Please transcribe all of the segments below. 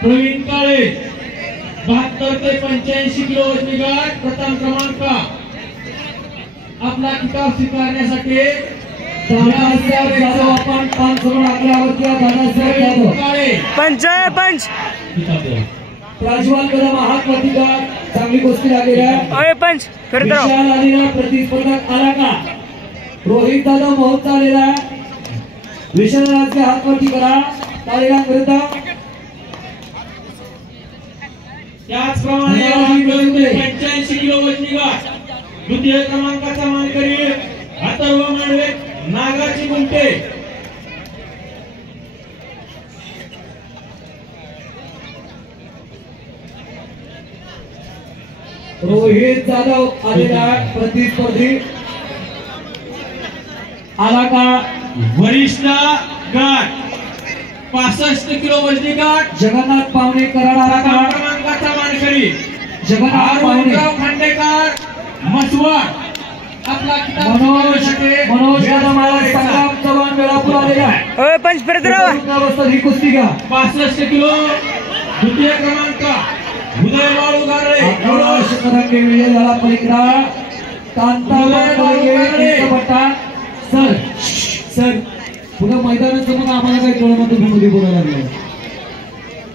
प्रवीण काळे 72 ते 85 किलो वजनी गट प्रथम क्रमांक आपला किताब स्वीकारण्यासाठी दादासाहेब जाधव आपण 500 आकड्यावरती दादासाहेब जाधव पंच प्रज्वल कदम हात वरती गट चांगली कुस्ती लागलेली आहे पंच विशाल आलेला प्रतिस्पर्धक आला का रोहित दादा बहुत आलेला विशाल राजके हात वरती करा ताळीला विरुद्ध त्याचप्रमाणे 85 किलो वजनी गट द्वितीय क्रमांकाचा मानकरी अथर्व मांडवे नागाची गुंटे रोहित जाधव आलेला प्रतिस्पर्धी आला का वरिष्ठ गट 65 किलो वजनी गट जगन्नाथ पावणे कराड आला का क्रमांकाचा मानकरी जगन्नाथ पावणे खांडेकर मसवड आपला किताब मनोज कदम आला संग्राम चव्हाण वेळापूर आलेला आहे पंच फिरत राहा ही कुस्ती घ्या 65 किलो द्वितीय क्रमांक उदय बाळू गारळे आकाश तरंगे विजय झाला पलीकडा कांता सर पुढे मैदानाचं पण आम्हाला काही कळलं तुम्ही मध्ये बोलायला लागले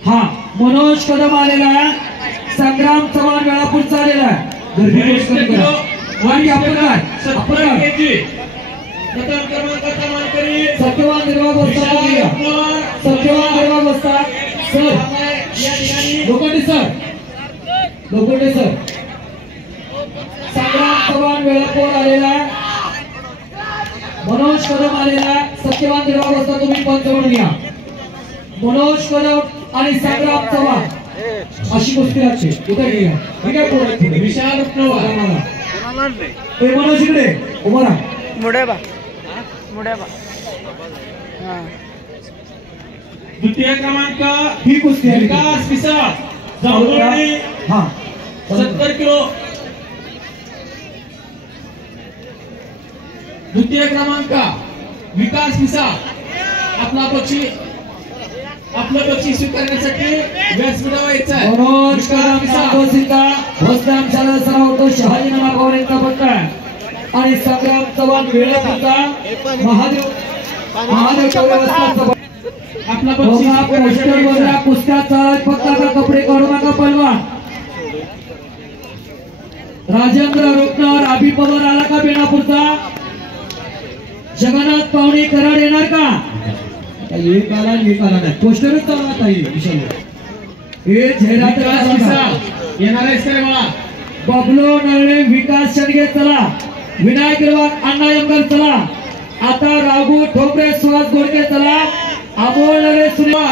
हा मनोज कदम आलेला संग्राम चव्हाण वेळापूरचा आलेला सत्यवान निर्वाग असतात सर लोखंडे सर संग्राम चव्हाण वेळापूर आलेला मनोज कदम आलेला सत्यवान निर्वाग असतात तुम्ही पंच म्हणून घ्या मनोज कदम आणि संग्राम चव्हाण अशी कुस्ती लागते उद्या घ्या ठीक आहे विशाल मनोज इकडे उभा राहा द्वितीय क्रमांक ही कुस्ती आहे विकास पिसाळ जांभुळवाडी हा 70 किलो द्वितीय क्रमांक विकास पिसाळ आपला बक्षीस स्वीकारण्यासाठी व्यासपीठावर यायचा आहे मनोज कदम होतो शहाजी नामागावर यांचा पट्टा आणि संग्राम चव्हाण वेळापूरचा महादेव आपला पोस्टरवरच्या कुस्त्या चालत फक्त आता कपडे काढू नका पलवान राजेंद्र रोपणार अभि पवार आला का बेणापूरचा जगन्नाथ पावणे कराड येणार का एक आला नाही पोस्टरच चालवत आहे विशाल हे जाहिरात येणार आहेस का मला बबलो नळवे विकास शनगे चला विनायक गिरवाक अण्णा यमगर चला आता राघू ठोंबरे सुहास गोडके चला अमोल नळवे सुनिवा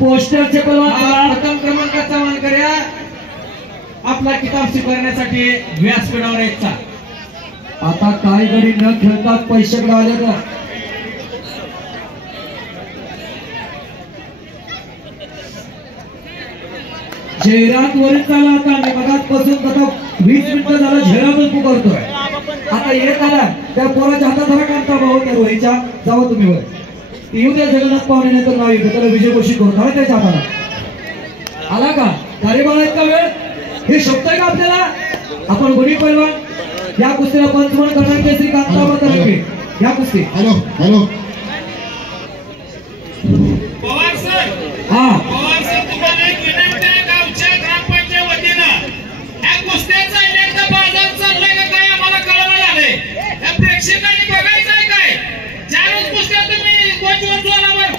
पोस्टरचे पलवान प्रथम क्रमांकाचा मानकरी आपला किताब स्वीकारण्यासाठी व्यासपीठावर यायचा आता काही गडी न खेळतात पैसे मिळाले का जाहिरात वरील चालला आता मी मगाचपासून आता 20 मिनिटं झालं जाहिरातच पुकारतोय आता एक आला त्या पोराच्या हातात धरा काढता भाऊ त्या रोहीच्या जावा तुम्ही वर येऊ द्या जगन्नाथ पावणे नंतर नाव येतं त्याला विजय घोषित करून धरा त्याच्या हाताला आला का गाडी बाळा इतका वेळ हे शब्द आहे का आपल्याला आपण गुणी पैलवान या कुस्तीला पंचमन करणार केसरी कांताबा तरंगे या कुस्ती हॅलो पवार सर तुम्हाला एक विनंती आहे गावच्या ग्रामपंचायत वतीनं या कुस्त्यांचा इलेक्ट्रिक बाजार चाललाय का काय आम्हाला कळवलं झालंय या प्रेक्षकांनी बघायचं आहे काय ज्यावेळेस कुस्त्या तुम्ही जोरावर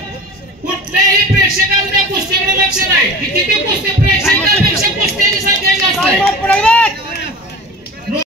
कुठल्याही प्रेक्षकाचं त्या कुस्तीकडे लक्ष नाही किती कुस्ती प्रेक्षकांपेक्षा कुस्त्याची संख्या जास्त आहे